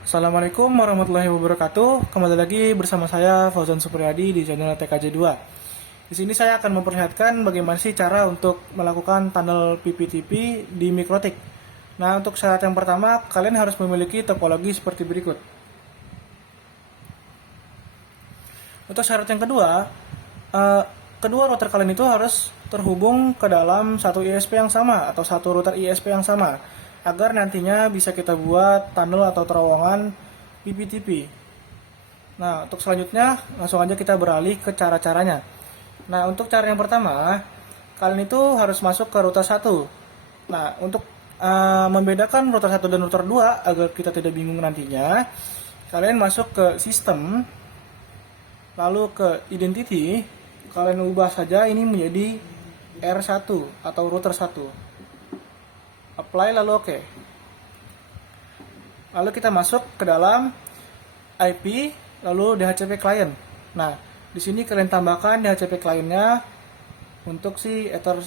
Assalamualaikum warahmatullahi wabarakatuh. Kembali lagi bersama saya Fauzan Supriyadi di channel TKJ 2. Di sini saya akan memperlihatkan bagaimana sih cara untuk melakukan tunnel PPTP di Mikrotik. Nah, untuk syarat yang pertama, kalian harus memiliki topologi seperti berikut. Untuk syarat yang kedua, kedua router kalian itu harus terhubung ke dalam satu ISP yang sama atau satu router ISP yang sama agar nantinya bisa kita buat tunnel atau terowongan PPTP. Nah, untuk selanjutnya langsung aja kita beralih ke cara-caranya. Nah, untuk cara yang pertama, kalian itu harus masuk ke router 1. Nah, untuk membedakan router 1 dan router 2 agar kita tidak bingung nantinya, kalian masuk ke sistem, lalu ke identity, kalian ubah saja ini menjadi R1 atau router 1. Apply lalu oke. Lalu kita masuk ke dalam IP lalu DHCP client. Nah, di sini kalian tambahkan DHCP clientnya untuk si Ether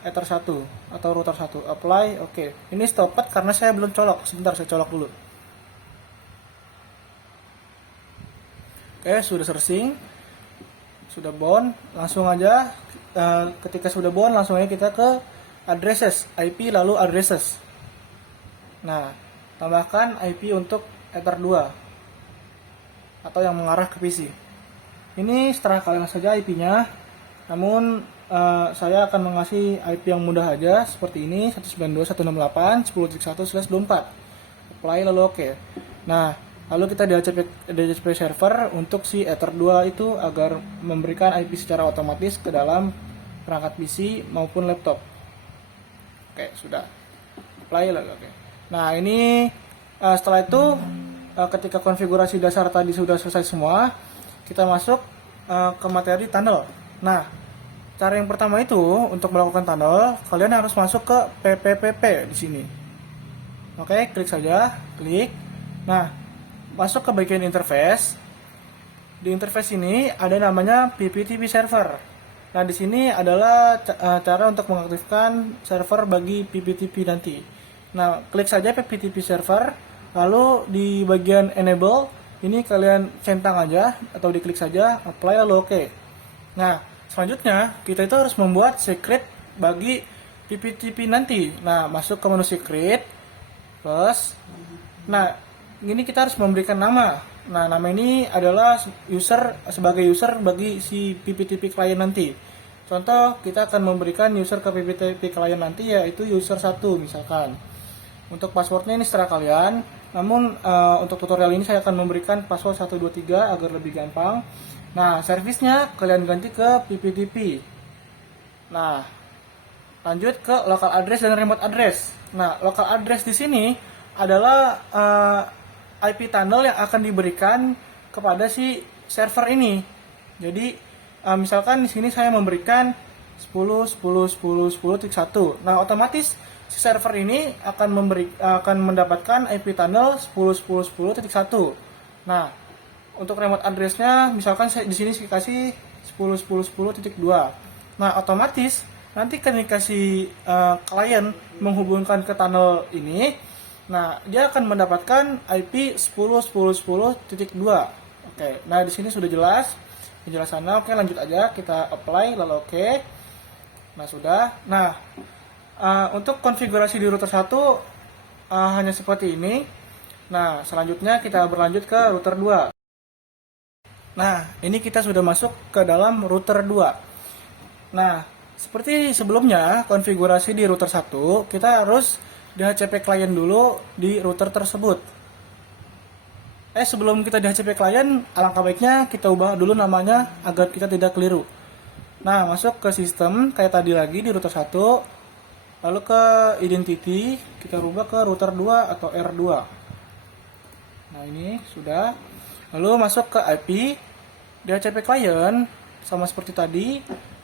1 atau router 1. Apply oke. Ini stopped karena saya belum colok. Sebentar saya colok dulu. Oke, sudah searching. Sudah bound, langsung aja ketika sudah bound langsung aja kita ke addresses, IP lalu addresses. Nah, tambahkan IP untuk Ether 2 atau yang mengarah ke PC. Ini setelah kalian saja IP-nya, namun saya akan mengasih IP yang mudah aja seperti ini 192.168.10.1/24. Apply lalu oke. Nah, lalu kita DHCP server untuk si Ether 2 itu agar memberikan IP secara otomatis ke dalam perangkat PC maupun laptop. Oke, sudah. Apply lalu oke. Nah, ini setelah itu ketika konfigurasi dasar tadi sudah selesai semua, kita masuk ke materi tunnel. Nah, cara yang pertama itu untuk melakukan tunnel, kalian harus masuk ke PPPP di sini. Oke, klik saja, klik. Nah, masuk ke bagian interface. Di interface ini ada namanya PPTP server. Nah, di sini adalah cara untuk mengaktifkan server bagi PPTP nanti. Nah, klik saja PPTP server, lalu di bagian enable, ini kalian centang aja atau diklik saja, apply lalu oke. Nah, selanjutnya kita itu harus membuat secret bagi PPTP nanti. Nah, masuk ke menu secret, plus, nah, ini kita harus memberikan nama. Nah, nama ini adalah sebagai user bagi si PPTP client nanti. Contoh, kita akan memberikan user ke PPTP client nanti yaitu user 1 misalkan. Untuk passwordnya ini seterah kalian. Namun untuk tutorial ini saya akan memberikan password 123 agar lebih gampang. Nah, servisnya kalian ganti ke PPTP. Nah, lanjut ke local address dan remote address. Nah, local address di sini adalah IP tunnel yang akan diberikan kepada si server ini. Jadi misalkan di sini saya memberikan 10.10.10.10.1. Nah, otomatis si server ini akan mendapatkan IP tunnel 10.10.10.1. Nah, untuk remote address-nya misalkan di sini saya kasih 10.10.10.2. Nah, otomatis nanti ketika si klien menghubungkan ke tunnel ini, nah, dia akan mendapatkan IP 10.10.10.2. Oke, nah di sini sudah jelas penjelasannya. Oke, lanjut aja, kita apply lalu oke. Nah, sudah. Nah, untuk konfigurasi di router 1 hanya seperti ini. Nah, selanjutnya kita berlanjut ke router 2. Nah, ini kita sudah masuk ke dalam router 2. Nah, seperti sebelumnya konfigurasi di router 1, kita harus DHCP client dulu di router tersebut. Sebelum kita DHCP client, alangkah baiknya kita ubah dulu namanya agar kita tidak keliru. Nah, masuk ke sistem kayak tadi lagi di router 1, lalu ke identity, kita rubah ke router 2 atau R2. Nah, ini sudah. Lalu masuk ke IP, DHCP client, sama seperti tadi.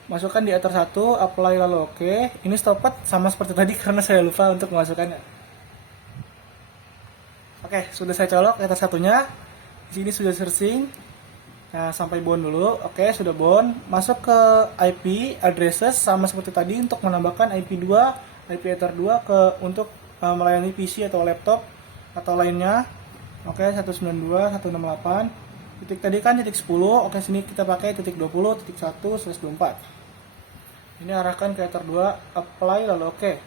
Masukkan di Ether 1, apply lalu oke. Ini stopped sama seperti tadi karena saya lupa untuk memasukkannya. Oke, sudah saya colok Ether 1-nya. Di sini sudah searching. Nah, sampai bound dulu. Oke, sudah bound. Masuk ke IP addresses sama seperti tadi untuk menambahkan IP 2, IP Ether 2 untuk melayani PC atau laptop atau lainnya. Oke, 192.168. Titik tadi kan titik 10. Oke, sini kita pakai titik 20, titik 1/24. Ini arahkan ke Ether 2, apply lalu oke.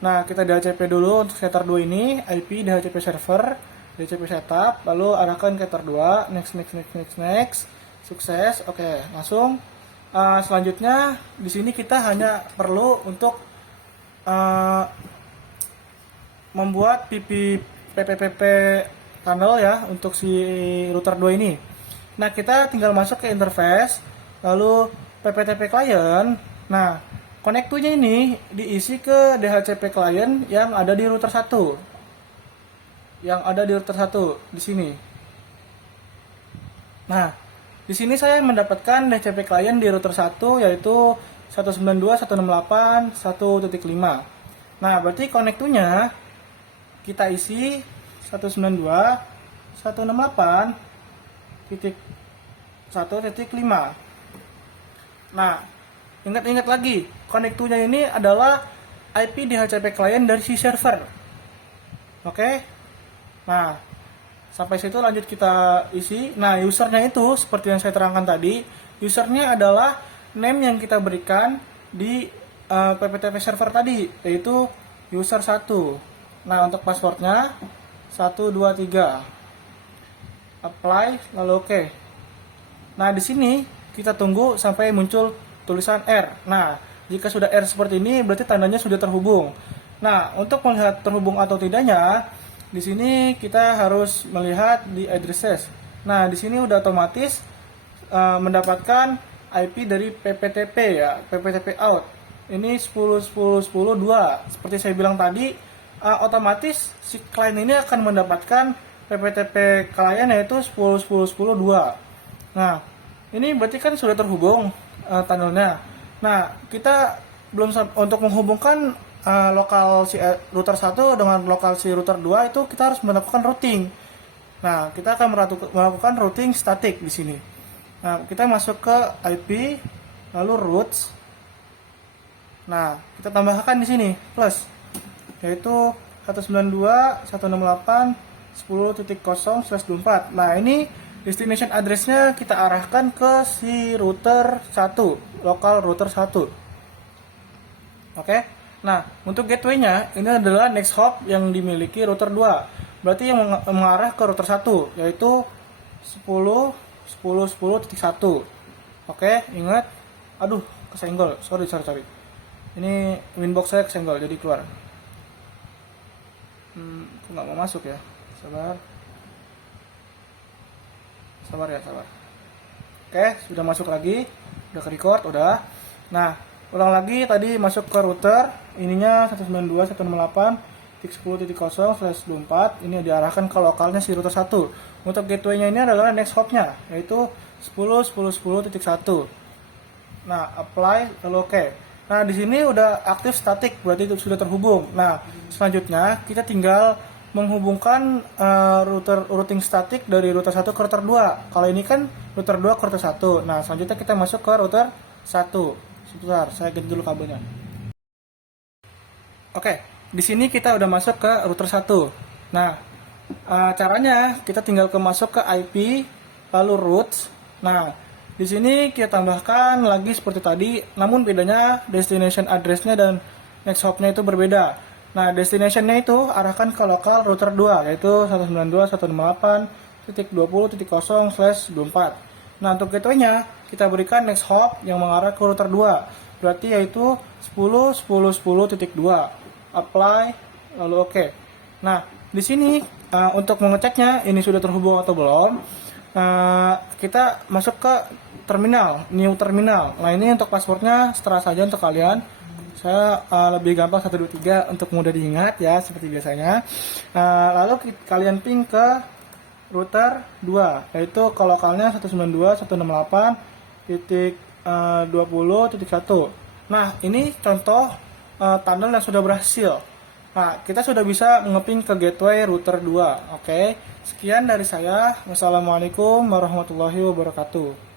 Nah, kita DHCP dulu untuk Ether 2 ini, IP DHCP server, DHCP setup, lalu arahkan ke Ether 2, next. Sukses. Oke, langsung selanjutnya di sini kita hanya perlu untuk membuat PPPP tunnel ya untuk si router 2 ini. Nah, kita tinggal masuk ke interface, lalu PPTP client. Nah, connect to-nya ini diisi ke DHCP client yang ada di router 1. Yang ada di router 1 di sini. Nah, di sini saya mendapatkan DHCP client di router 1 yaitu 192.168.1.5. Nah, berarti connect to-nya kita isi 192.168.1.5. Nah, ingat-ingat lagi, connect to-nya ini adalah IP DHCP client dari si server. Oke. Nah, sampai situ lanjut kita isi. Nah, usernya itu seperti yang saya terangkan tadi, usernya adalah name yang kita berikan di PPTP server tadi, yaitu user 1. Nah, untuk passwordnya 123. Apply lalu oke. Nah, di sini kita tunggu sampai muncul tulisan R. Nah, jika sudah R seperti ini berarti tandanya sudah terhubung. Nah, untuk melihat terhubung atau tidaknya, di sini kita harus melihat di addresses. Nah, di sini udah otomatis mendapatkan IP dari PPTP ya, PPTP out. Ini 10.10.10.2. Seperti saya bilang tadi, otomatis si klien ini akan mendapatkan PPTP klien yaitu 10.10.10.2. Nah, ini berarti kan sudah terhubung tunnelnya. Nah, kita belum untuk menghubungkan lokal si router 1 dengan lokal si router 2 itu kita harus melakukan routing. Nah, kita akan melakukan routing static di sini. Nah, kita masuk ke IP lalu routes. Nah, kita tambahkan di sini plus yaitu 192.168.10.0/24. Nah, ini destination address-nya kita arahkan ke si router 1, lokal router 1. Oke. Nah, untuk gateway-nya ini adalah next hop yang dimiliki router 2. Berarti yang mengarah ke router 1 yaitu 10.10.10.1. Oke, ingat. Aduh, kesenggol. Sorry. Ini winbox saya kesenggol jadi keluar. Aku nggak mau masuk ya. Sabar. Oke, sudah masuk lagi. Udah ke record, udah. Nah, ulang lagi tadi masuk ke router. Ininya 192.168.10.0/24. Ini diarahkan ke lokalnya si router 1. Untuk gateway-nya ini adalah next hop-nya, yaitu 10.10.10.1. Nah, apply lalu oke. Nah, di sini udah aktif static, berarti itu sudah terhubung. Nah, selanjutnya kita tinggal menghubungkan routing static dari router 1 ke router 2. Kalau ini kan router 2 ke router 1. Nah, selanjutnya kita masuk ke router 1. Sebentar, saya ganti dulu kabelnya. Oke, di sini kita udah masuk ke router 1. Nah, caranya kita tinggal masuk ke IP lalu routes. Nah, di sini kita tambahkan lagi seperti tadi, namun bedanya destination address-nya dan next hop-nya itu berbeda. Nah, destination-nya itu arahkan ke lokal router 2, yaitu 192.168.20.0/24. Nah, untuk gateway-nya kita berikan next hop yang mengarah ke router 2, berarti yaitu 10.10.10.2. Apply, lalu oke. Nah, di sini untuk mengeceknya ini sudah terhubung atau belum, kita masuk ke terminal, new terminal. Nah, ini untuk passwordnya setelah saja untuk kalian. Saya lebih gampang 123 untuk mudah diingat ya, seperti biasanya. Lalu kalian ping ke router 2, yaitu ke lokalnya 192.168.20.1. Nah, ini contoh tunnel yang sudah berhasil. Nah, kita sudah bisa ngeping ke gateway router 2. Oke. Sekian dari saya. Wassalamualaikum warahmatullahi wabarakatuh.